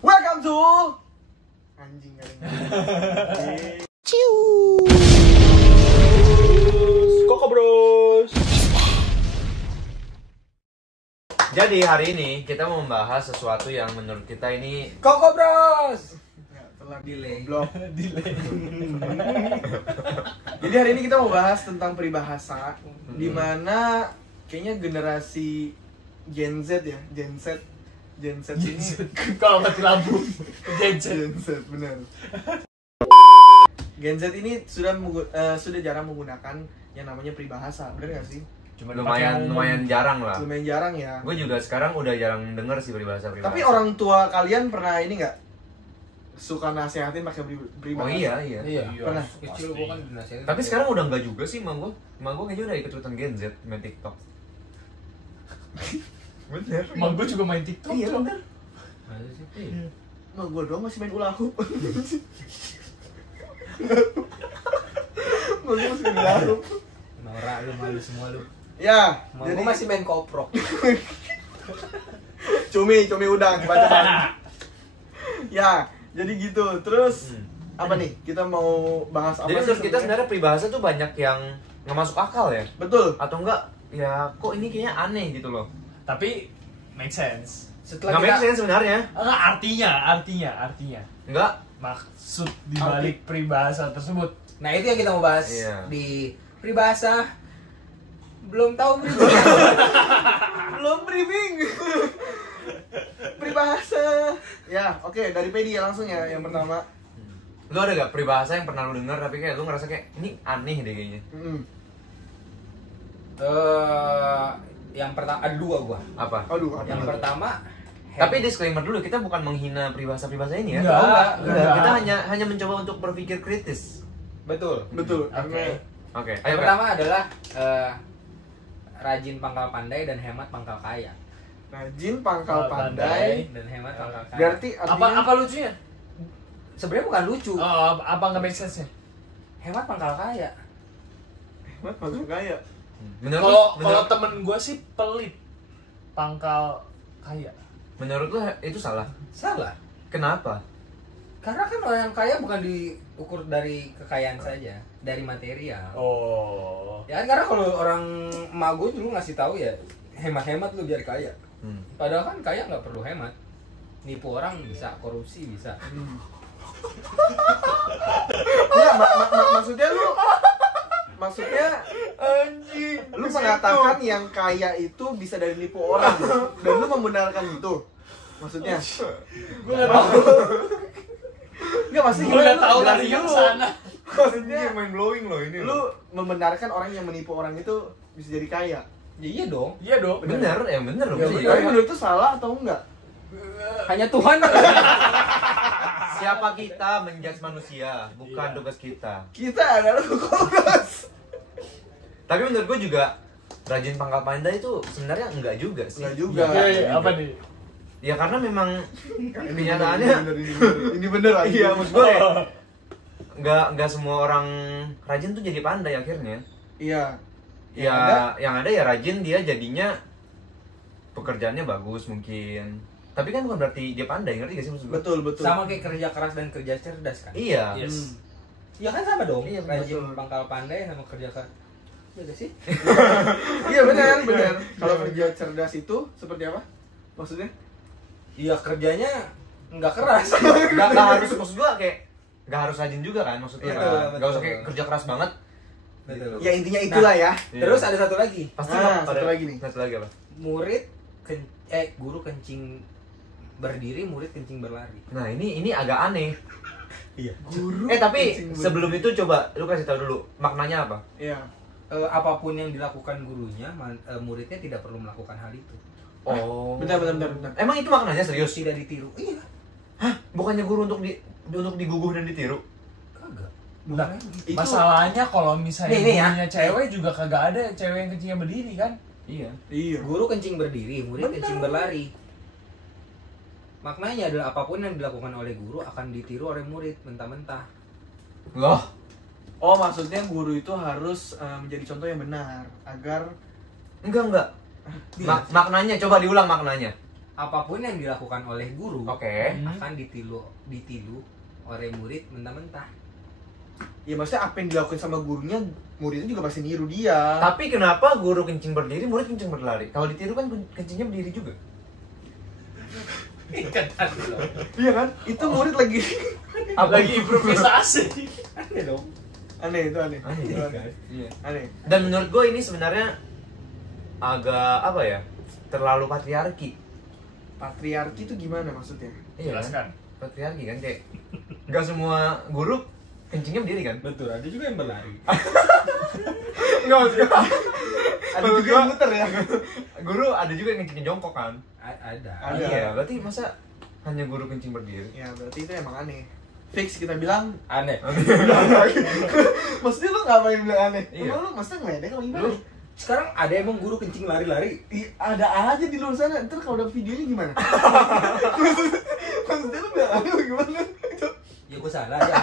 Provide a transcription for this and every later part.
Welcome to anjing kali ini. Koko Bros. Jadi hari ini kita mau membahas sesuatu yang menurut kita ini Koko Bros. Telah Delay. blok. Delay. Jadi hari ini kita mau bahas tentang peribahasa, di mana kayaknya generasi Gen Z ya, Gen Z ini. Kalau mati lampu. Gen Z, benar. Gen Z ini sudah jarang menggunakan yang namanya peribahasa, benar nggak sih? cuma lumayan jarang lah. Lumayan jarang ya. Gue juga sekarang udah jarang denger sih peribahasa. Tapi orang tua kalian pernah ini nggak suka nasihatin pakai peribahasa? Oh iya. Pernah. Kecil gua kan dinasihatin. Tapi sekarang udah enggak juga sih emang gue. Emang gue kayaknya udah ikut-ikutan Gen Z main TikTok. Bener. Emang gua juga main TikTok. Iya bener. Iya. Nah, gue doang masih main ulah hoop. Gue masih main ulah hoop. Norak lu, malu semua lu. Ya, Jadi gua masih main koprok. cumi udang baca. Ya, jadi gitu. Terus apa nih? Kita mau bahas apa? Jadi sih menurut kita sebenarnya peribahasa tuh banyak yang nggak masuk akal ya. Betul. Atau enggak ya kok ini kayaknya aneh gitu loh. Tapi make sense. Nggak make sense sebenarnya. Enggak, artinya. Enggak. Maksud dibalik peribahasa tersebut. Nah itu yang kita mau bahas Iya. di peribahasa. Belum tahu peribahasa. Belum briefing. Peribahasa. Ya, oke, dari Pedi ya langsung ya yang pertama. Lu ada gak peribahasa yang pernah lu denger tapi kayak lu ngerasa kayak ini aneh deh kayaknya? Yang pertama ada dua gua. Apa? Aduh, Yang pertama Tapi disclaimer dulu, kita bukan menghina peribahasa-peribahasa ini ya. Enggak. Kita hanya mencoba untuk berpikir kritis. betul. betul. Oke. Oke, Yang ayo Kak. pertama adalah rajin pangkal pandai dan hemat pangkal kaya. Rajin pangkal pandai. Dan hemat pangkal kaya. Berarti artinya Apa lucunya? Sebenarnya bukan lucu. Apa nggak make sense-nya? Hemat pangkal kaya. hemat pangkal kaya. Kalau temen gue sih pelit, pangkal kaya. Menurut lu itu salah? Salah. Kenapa? Karena kan orang kaya bukan diukur dari kekayaan saja, dari material. Oh. Ya kan, karena kalau orang emak gue dulu ngasih tahu ya hemat-hemat lu biar kaya. Padahal kan kaya nggak perlu hemat. Nipu orang bisa, korupsi bisa. Ya, maksudnya anjing. Lu mengatakan yang kaya itu bisa dari nipu orang dan lu membenarkan itu. Maksudnya? Gue nggak tahu. Enggak, maksudnya Gue nggak lu tahu jelasin dari yang dulu. sana. Maksudnya mind blowing loh ini. lu membenarkan orang yang menipu orang itu bisa jadi kaya. Ya iya dong. Iya dong. bener dong. Ya, Bisa bener. jadi. Tapi menurut itu salah atau enggak? Hanya Tuhan. Siapa kita menjudge manusia, bukan Iya. tugas kita. Kita adalah kokoros. Tapi menurut gue juga rajin pangkal pandai itu sebenarnya enggak juga sih. Enggak juga. Apa nih? Ya karena memang kenyataannya Ini bener aja. iya maksud gue nggak semua orang rajin tuh jadi pandai akhirnya. Iya. Yang ada ya rajin dia jadinya pekerjaannya bagus mungkin. Tapi kan bukan berarti dia pandai, ngerti gak sih maksud gue? Betul. Sama kayak kerja keras dan kerja cerdas kan. Iya. Yes. Ya kan sama dong. Iya, Rajin betul. pangkal pandai sama kerja keras. Iya gak sih? Iya benar. Kalau kerja cerdas itu seperti apa? Maksudnya? Iya kerjanya nggak keras. Nggak harus maksud gue kayak nggak harus rajin juga kan maksudnya. Betul, Nggak betul. usah kayak kerja keras banget. Betul. Ya intinya itulah ya. Iya. Terus ada satu lagi. Pasti Nah, ada satu lagi nih. Satu lagi apa? Guru kencing berdiri, murid kencing berlari. Nah ini agak aneh. Iya. Guru. Tapi kencing sebelum itu coba lu kasih tahu dulu maknanya apa? Iya. Apapun yang dilakukan gurunya, muridnya tidak perlu melakukan hal itu. Oh. Bentar. Emang itu maknanya serius? Tidak ditiru. Iya. Hah? Bukannya guru untuk diguguh dan ditiru? Kagak. Nah, Itu- masalahnya kalau misalnya Nih, ya. gurunya cewek juga kagak ada cewek yang kencingnya berdiri kan? Iya. Iya. Guru kencing berdiri, murid Benar. kencing berlari. Maknanya adalah apapun yang dilakukan oleh guru akan ditiru oleh murid mentah-mentah. Loh. Oh, maksudnya guru itu harus menjadi contoh yang benar agar Enggak. Maknanya coba diulang maknanya. apapun yang dilakukan oleh guru Oke. akan ditilu oleh murid mentah-mentah. Ya maksudnya apa yang dilakukan sama gurunya, muridnya juga pasti niru dia. Tapi kenapa guru kencing berdiri, murid kencing berlari? Kalau ditiru kan kencingnya berdiri juga. Iya kan? Itu murid lagi Lagi improvisasi. Aneh dong. aneh itu aneh. Aneh, Itu kan? aneh. Iya. Aneh. Dan menurut gue ini sebenarnya agak apa ya? Terlalu patriarki. Patriarki itu gimana maksudnya? Iya Jelaskan. kan? Patriarki kan kayak nggak semua guru kencingnya berdiri kan? Betul, ada juga yang berlari. Enggak maksud gue. Ada juga yang muter ya. Guru ada juga yang kencingnya jongkok kan? Ada. Ada. Iya, berarti masa hanya guru kencing berdiri? Ya berarti itu emang aneh. Fix kita bilang. Aneh. Maksudnya lu ngapain bilang aneh? Iya. Emang lu maksudnya ngeledek apa gimana? Lu sekarang ada emang guru kencing lari-lari? Ada aja di luar sana. Ntar kalau udah videonya gimana? Maksudnya lu bilang aneh apa gimana? Ya gue salah ya.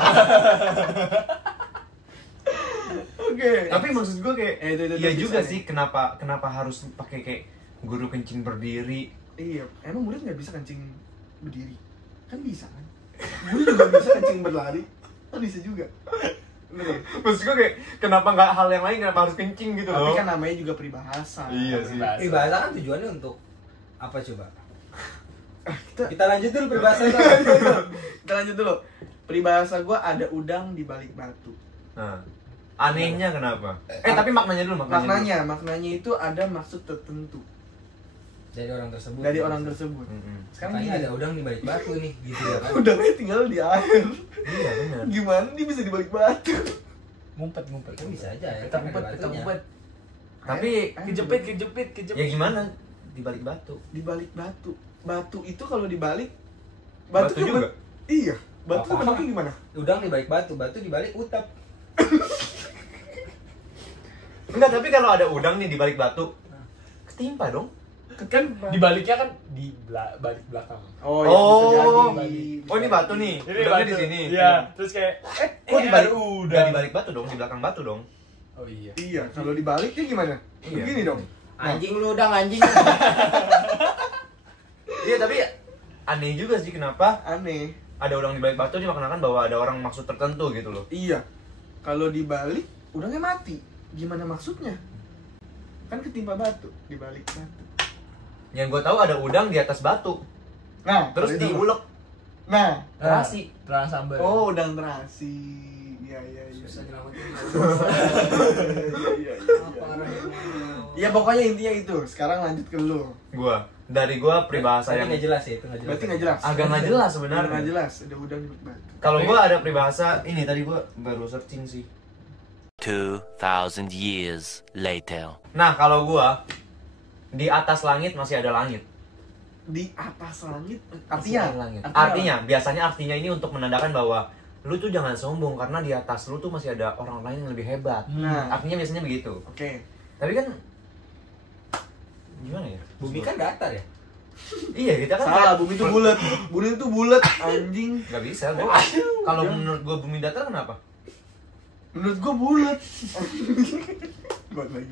Oke. Tapi maksud gue kayak itu iya fix juga aneh. sih kenapa harus pakai kayak guru kencing berdiri? Iya, emang murid nggak bisa kencing berdiri? Kan bisa kan? Murid juga bisa kencing berlari? Kan bisa juga. Bener. Maksud gue kayak kenapa nggak hal yang lain, kenapa harus kencing gitu Tapi loh? kan namanya juga peribahasa. Iya sih. Peribahasa kan tujuannya untuk apa coba? Kita, Kita lanjut dulu peribahasa. kita lanjut dulu. Peribahasa gua ada udang di balik batu. Nah, anehnya kenapa? Tapi maknanya dulu, Maknanya itu ada maksud tertentu Dari orang tersebut. dari orang tersebut. Mm-mm. Sekarang Makanya gini, ada udang di balik batu nih, gitu ya kan? udangnya tinggal di air. Iya benar. Gimana dia bisa di balik batu? Ngumpet. Kan bisa aja ya. Kita kan ada ngumpet, kita batunya. ngumpet. Tapi Kejepit. ya gimana? Di balik batu. Di balik batu. Batu itu kalau dibalik Batu tuh juga? Iya. Batu tuh Apa-apa. bentuknya gimana? Udang di balik batu di balik utap. Enggak, tapi kalau ada udang nih di balik batu, ketimpa dong. Kan dibaliknya kan di balik belakang. Oh, Oh. ya, bisa jadi. Oh, ini batu nih. Ini Udangnya batu. di sini. Iya, terus kayak Kok di balik? udah. Enggak di balik batu dong, di belakang batu dong. Oh iya. Iya, kalau dibalik dia gimana? Iya. Begini dong. Anjing lu udang anjing. Iya, tapi aneh juga sih kenapa Aneh. ada udang di balik batu dimaknakan bahwa ada orang maksud tertentu gitu loh. Iya. Kalau dibalik, udangnya mati. Gimana maksudnya? Kan ketimpa batu, dibalik batu. Yang gue tahu ada udang di atas batu, Nah, terus kalau itu- diulek Nah, terasi. Terang sambal. oh udang terasi. Iya, iya, iya. Susah nyelamatin. Iya, iya, pokoknya intinya itu. Sekarang lanjut ke lu. Dari gua peribahasa Tapi yang nggak jelas ya, itu nggak jelas. Berarti nggak jelas. agak nggak jelas sebenarnya. Nggak jelas, ada udang di batu. Kalau gua ada peribahasa ini tadi gua baru searching sih. 2,000 years later. Nah, kalau gua di atas langit masih ada langit. Di atas langit, Masih ada artinya, langit. Artinya, biasanya artinya ini untuk menandakan bahwa lu tuh jangan sombong karena di atas lu tuh masih ada orang lain yang lebih hebat. Nah, Artinya biasanya begitu. oke. Tapi kan gimana ya? Bumi kan datar ya. Iya, kita kan Salah, bumi itu bulat. Bumi itu bulat, anjing. nggak bisa. Kalau menurut gua bumi datar kenapa? Menurut gua bulat. Buat lagi.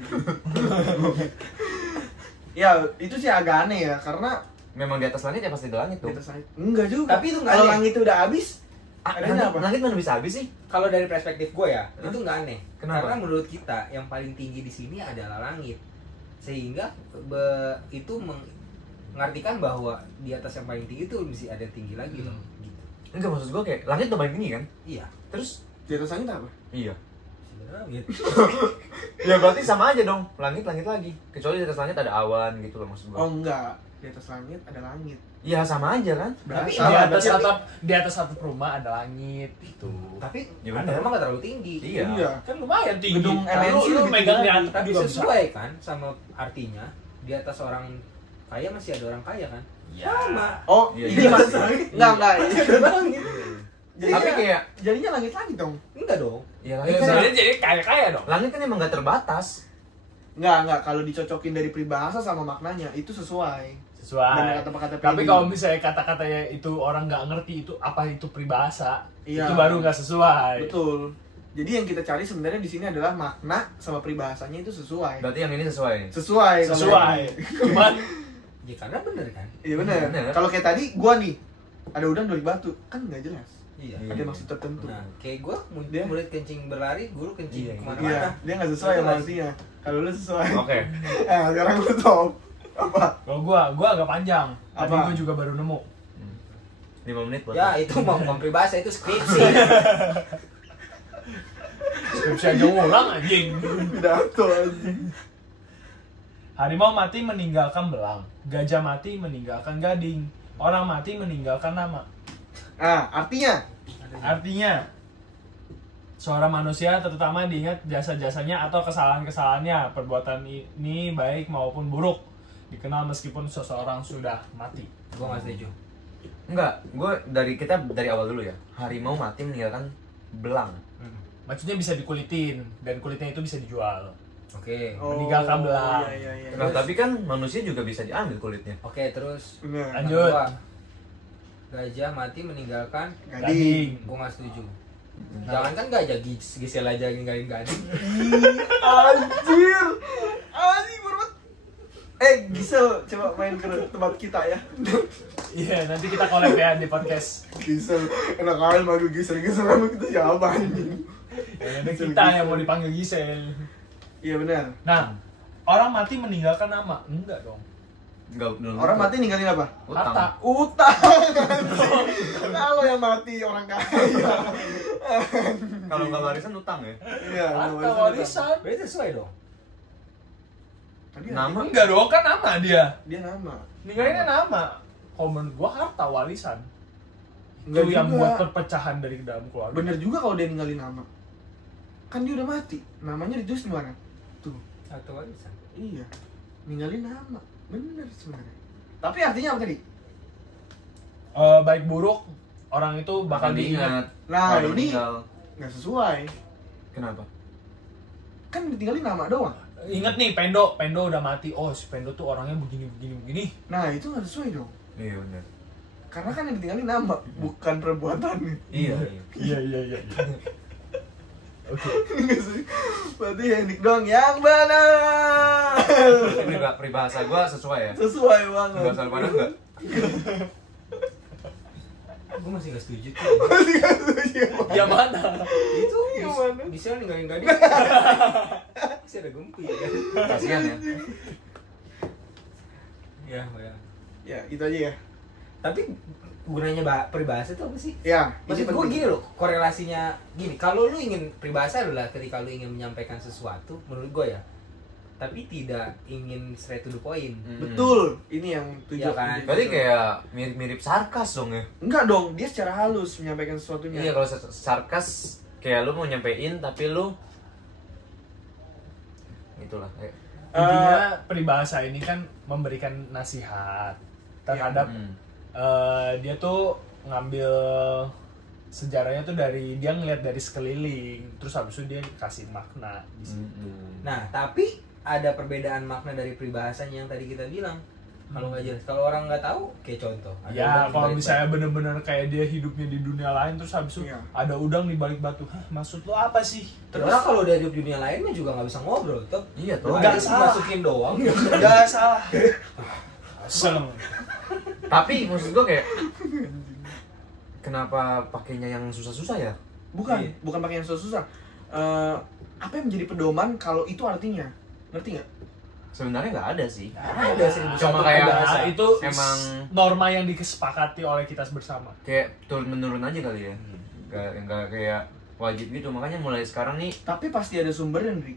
Ya, itu sih agak aneh ya, karena Memang di atas langit ya pasti ada langit di tuh. atas langit. Enggak juga. Tapi itu nggak kalau aneh. langit itu udah habis, adanya apa? Langit mana bisa habis sih? Kalau dari perspektif gue ya, itu nggak aneh. Kenapa? Karena menurut kita yang paling tinggi di sini adalah langit, sehingga itu mengartikan bahwa di atas yang paling tinggi itu mesti ada tinggi lagi loh. Gitu. Enggak, maksud gua kayak langit tuh paling tinggi kan? Iya. Terus Di atas langit apa? iya. Sebenarnya gitu. Ya berarti sama aja dong, langit lagi. Kecuali di atas langit ada awan gitu loh maksud Oh gua. enggak, di atas langit ada langit. Iya sama aja kan? Berarti Di salah, atas berarti- di atas atap rumah ada langit gitu. Tapi Ya ada benar. rumah nggak terlalu tinggi. Iya. Iya. Kan lumayan tinggi. Gedung Kalau MNC lu lebih megang tinggi di lagi. atas Tapi juga bisa. sesuai kan sama artinya, di atas orang kaya masih ada orang kaya kan? Ya. Sama. Oh, Iya, ini iya. mas langit. Enggak, ini ada langit. Tapi kayak jadinya langit lagi dong. Enggak dong. ya Ya, langit kan, sebenarnya jadi kaya-kaya dong. langit kan emang gak terbatas. Enggak, kalau dicocokin dari peribahasa sama maknanya itu sesuai. Sesuai. Benar kata-kata Tapi Pedi. kalau misalnya kata-katanya itu orang nggak ngerti itu apa itu peribahasa, Iya. itu baru nggak sesuai. Betul. Jadi yang kita cari sebenarnya di sini adalah makna sama peribahasanya itu sesuai. Berarti yang ini sesuai. Sesuai. kalau Sesuai. ini. Cuman Ya karena bener kan? Iya benar. Bener. Kalau kayak tadi gua nih ada udang dari batu kan nggak jelas. Iya. Ada maksud tertentu. Nah, kayak gue Dia- murid kencing berlari, guru kencing Iya, kemana-mana. Iya, dia nggak sesuai sama Jelas. artinya. Kalau lu sesuai. Oke. Nah, sekarang lu top. Apa? Kalau gua agak panjang. Tadi Apa? gua juga baru nemu. 5 menit buat Ya itu mau peribahasa itu skripsi. Skripsi aja ngulang anjing. Pidato anjing. Harimau mati meninggalkan belang, gajah mati meninggalkan gading, orang mati meninggalkan nama. Ah, artinya Artinya, seorang manusia terutama diingat jasa-jasanya atau kesalahan-kesalahannya. Perbuatan ini baik maupun buruk dikenal meskipun seseorang sudah mati. Gue nggak setuju. Enggak, kita dari awal dulu ya. Harimau mati meninggalkan belang. Maksudnya bisa dikulitin dan kulitnya itu bisa dijual. Oke. Meninggalkan belang. Iya. Nah, tapi kan manusia juga bisa diambil kulitnya. Oke, terus Benar. Lanjut. kedua, gajah mati meninggalkan. Gading. Gue nggak setuju. Jangan kan gajah Gisel aja ninggalin gading. Anjir. Anjing banget. Gisel coba main ke tempat kita ya. Iya, nanti kita collab ya di podcast. Gisel, enak kali manggil Gisel. Gisel emang kita siapa anjing? Ya, ada kita yang mau dipanggil Gisel. Iya benar. Nah, orang mati meninggalkan nama? Enggak dong. Enggak, Orang mati ninggalin apa? Harta. Utang. Kalau yang mati orang kaya. Kalau enggak warisan utang ya. Iya, Harta warisan. Berarti sesuai dong. Tadi Nama Enggak dong, kan nama dia. dia nama. Ninggalinnya nama. Kalau menurut gua harta warisan. Enggak Itu yang juga. buat perpecahan dari dalam keluarga. Bener juga kalau dia ninggalin nama. Kan dia udah mati. Namanya ditulis di mana? Tuh. Atau warisan. Iya. Ninggalin nama. Bener sebenarnya. Tapi artinya apa tadi? Baik buruk, orang itu bakal diingat. Nah, Kalau ini meninggal. nggak sesuai. Kenapa? Kan ditinggalin nama doang. Ingat nih, Pendo udah mati. Oh, si Pendo tuh orangnya begini. Nah, itu nggak sesuai dong. Iya benar. Karena kan yang ditinggalin nama, bukan perbuatannya. Iya. Iya. Oke. Nggak sih? Berarti Hendik doang yang benar. Peribahasa gua sesuai ya. Sesuai banget. Enggak salah mana enggak? Gue masih nggak setuju tuh. Ya mana? Itu Yang mana? bisa ninggalin gading. Masih ada gempi kan. Kasihan ya. Ya. Ya, itu aja ya. Tapi gunanya peribahasa itu apa sih? Ya, Maksud gue gini loh, korelasinya gini. Kalau lu ingin peribahasa adalah ketika lu ingin menyampaikan sesuatu, menurut gue ya. Tapi tidak ingin straight to the point. Betul. Ini yang tujuan. Iya kan? Berarti kayak mirip-mirip sarkas dong ya. Enggak dong, dia secara halus menyampaikan sesuatunya. Iya, kalau sarkas kayak lu mau nyampein tapi lu itulah kayak Intinya peribahasa ini kan memberikan nasihat terhadap dia tuh ngambil sejarahnya tuh dari dia ngeliat dari sekeliling, terus habis itu dia kasih makna di situ. Nah, tapi ada perbedaan makna dari peribahasanya yang tadi kita bilang. Kalau nggak jelas, kalau orang nggak tahu, kayak contoh. Ada Ya, udang di kalau balik misalnya bener-bener kayak dia hidupnya di dunia lain terus habis itu Iya. ada udang di balik batu. Hah, maksud lo apa sih? batu. Terus kalau dia hidup di dunia lain mah juga nggak bisa ngobrol, tuh. iya tuh. Nggak Ada salah. masukin doang. Enggak salah. Seneng. Tapi maksud gua kayak kenapa pakainya yang susah-susah ya? Bukan, Iya. bukan pakai yang susah-susah. Apa yang menjadi pedoman kalau itu artinya? Ngerti nggak? Sebenarnya nggak ada sih. Ada sih. Cuma kayak Nah, itu emang norma yang disepakati oleh kita bersama. kayak turun menurun aja kali ya. Nggak kayak wajib gitu. Makanya mulai sekarang nih, Tapi pasti ada sumbernya, Ri.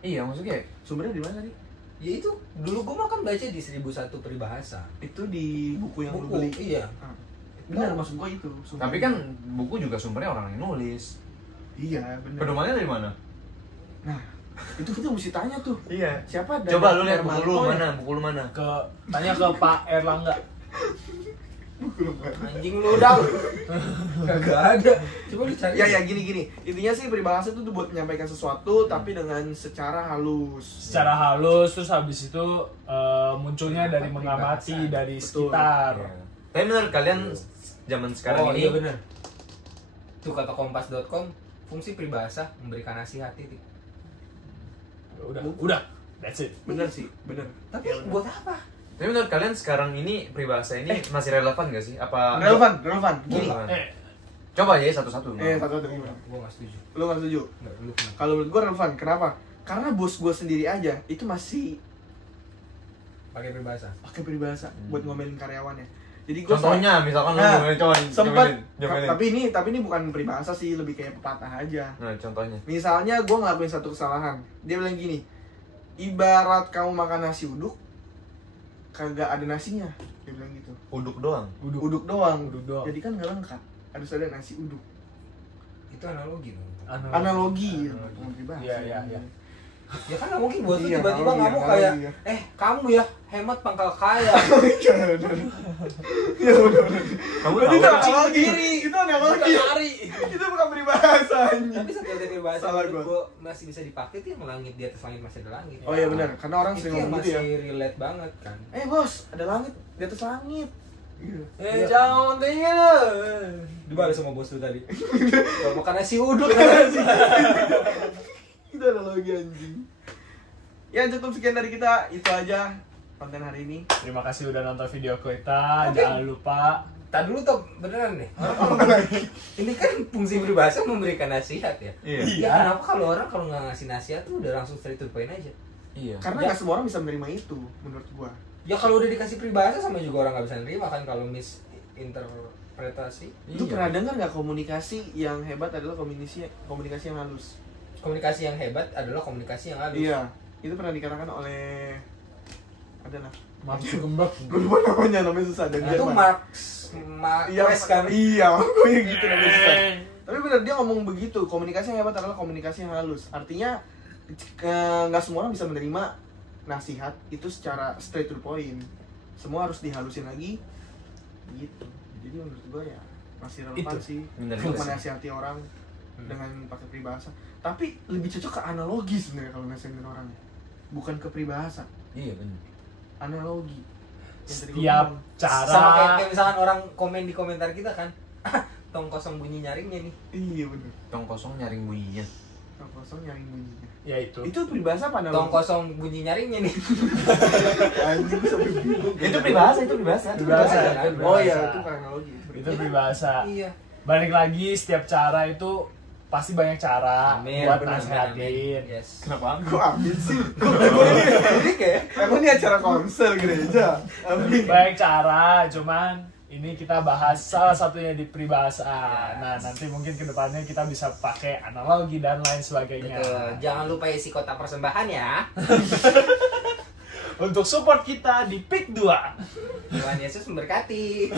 iya maksudnya kayak Sumbernya di mana, Ri? Ya itu dulu gue makan baca di 1001 peribahasa. Itu di buku yang lu Buku, beli. iya. Ah. Benar, maksud gua itu. sumbernya. tapi kan buku juga sumbernya orang yang nulis. Iya, benar. Pedomannya dari mana? Nah, itu kita mesti tanya tuh. Iya. Siapa? Coba lu lihat Hermanto buku lu ya? mana? Buku lu mana? Tanya ke Pak Erlangga. Anjing lu dong. Kagak ada. Coba lu cari. Ya gini. Intinya sih peribahasa itu tuh buat menyampaikan sesuatu tapi dengan secara halus. Secara halus terus habis itu munculnya dari mengamati Peribahasa. dari Betul. sekitar. Iya. Tapi menurut kalian zaman sekarang Oh ini iya benar. Tuh kata kompas.com, fungsi peribahasa memberikan nasihat titik. Udah, that's it. Bener sih, bener. Tapi Ya, bener. buat apa? Tapi menurut kalian sekarang ini peribahasa ini masih relevan gak sih? Apa Relevan. Gini. Relevan. Eh, Coba ya satu-satu. Satu-satu gimana? Gua nggak setuju. Lu nggak setuju? Nggak, lu kenapa? Kalau menurut gue relevan. Kenapa? Karena bos gue sendiri aja itu masih Pakai peribahasa. pakai peribahasa buat ngomelin karyawannya. Jadi gue Contohnya misalkan lu Nah, coba sempat nyomelin. tapi ini bukan peribahasa sih, lebih kayak pepatah aja. Nah, contohnya. Misalnya gue ngelakuin satu kesalahan, dia bilang gini, ibarat kamu makan nasi uduk, kagak ada nasinya, dia bilang gitu. Uduk doang. Uduk doang. Uduk doang. Jadi kan nggak lengkap, harus ada nasi uduk. Itu analogi dong. Analogi, Analogi. bukan peribahasa. Iya. Ya kan nggak mungkin buat lu Iya, tiba-tiba analogi, ngamuk analogi, kayak ya. kamu ya hemat pangkal kaya. Ya udah. Kamu Berarti itu tahu analogi. Itu analogi. Itu bukan peribahasa. anjing. Tapi satu dari peribahasa Salah menurut gua. gua masih bisa dipakai tuh yang langit di atas langit masih ada langit. Oh iya benar, karena orang Itu sering yang ngomong gitu masih ya. relate banget kan. Bos, ada langit di atas langit. Iya. Jangan tinggal. Dibalas sama bos lu tadi. Kalau makan nasi uduk. Itu analogi anjing. Ya cukup sekian dari kita, itu aja konten hari ini. Terima kasih udah nonton video kita. Jangan lupa Tak dulu tuh beneran deh. Ini kan fungsi peribahasa memberikan nasihat ya. Iya. Ya kenapa kalau orang kalau nggak ngasih nasihat tuh udah langsung straight to the point aja. Iya. Karena Ya. nggak semua orang bisa menerima itu, menurut gua. Ya kalau udah dikasih peribahasa sama juga orang nggak bisa nerima kan kalau misinterpretasi. Lu Iya. pernah dengar nggak komunikasi yang hebat adalah komunikasi yang halus? Komunikasi yang hebat adalah komunikasi yang halus. Iya, itu pernah dikatakan oleh adalah Mark Zuckerberg. gue lupa namanya susah dan Nah, itu Jerman. Marx kan. Iya, pokoknya gitu namanya susah. Tapi benar dia ngomong begitu, komunikasi yang hebat adalah komunikasi yang halus. Artinya nggak semua orang bisa menerima nasihat itu secara straight to the point. Semua harus dihalusin lagi, gitu. Jadi menurut gue ya masih relevan Itu. sih Bener untuk juga sih. menasihati orang dengan pakai peribahasa. Tapi lebih cocok ke analogi sebenarnya kalau nasihatin orang, bukan ke peribahasa. Iya benar. Analogi. Yang tadi gua Setiap bilang. cara Sama kayak misalkan orang komen di komentar kita kan. Tong kosong bunyi nyaringnya nih. Iya bener. Tong kosong nyaring bunyinya. Tong kosong nyaring bunyinya. ya itu. Itu peribahasa apa analogi? Tong kosong bunyi nyaringnya nih. Anjing gue sampai bingung. Itu peribahasa, itu peribahasa. Peribahasa. Itu Oh iya, peribahasa. itu kan analogi. Itu peribahasa. Iya. Balik lagi setiap cara itu pasti banyak cara Amin, buat benar, nasehatin. Yes. Kenapa? Kok amin sih? Ini kayak Emang ini acara konser gereja? Amin. Banyak cara, cuman ini kita bahas salah satunya di peribahasa. Nah, nanti mungkin kedepannya kita bisa pakai analogi dan lain sebagainya. betul. Jangan lupa isi kotak persembahan ya. Untuk support kita di PIK 2. Tuhan Yesus memberkati.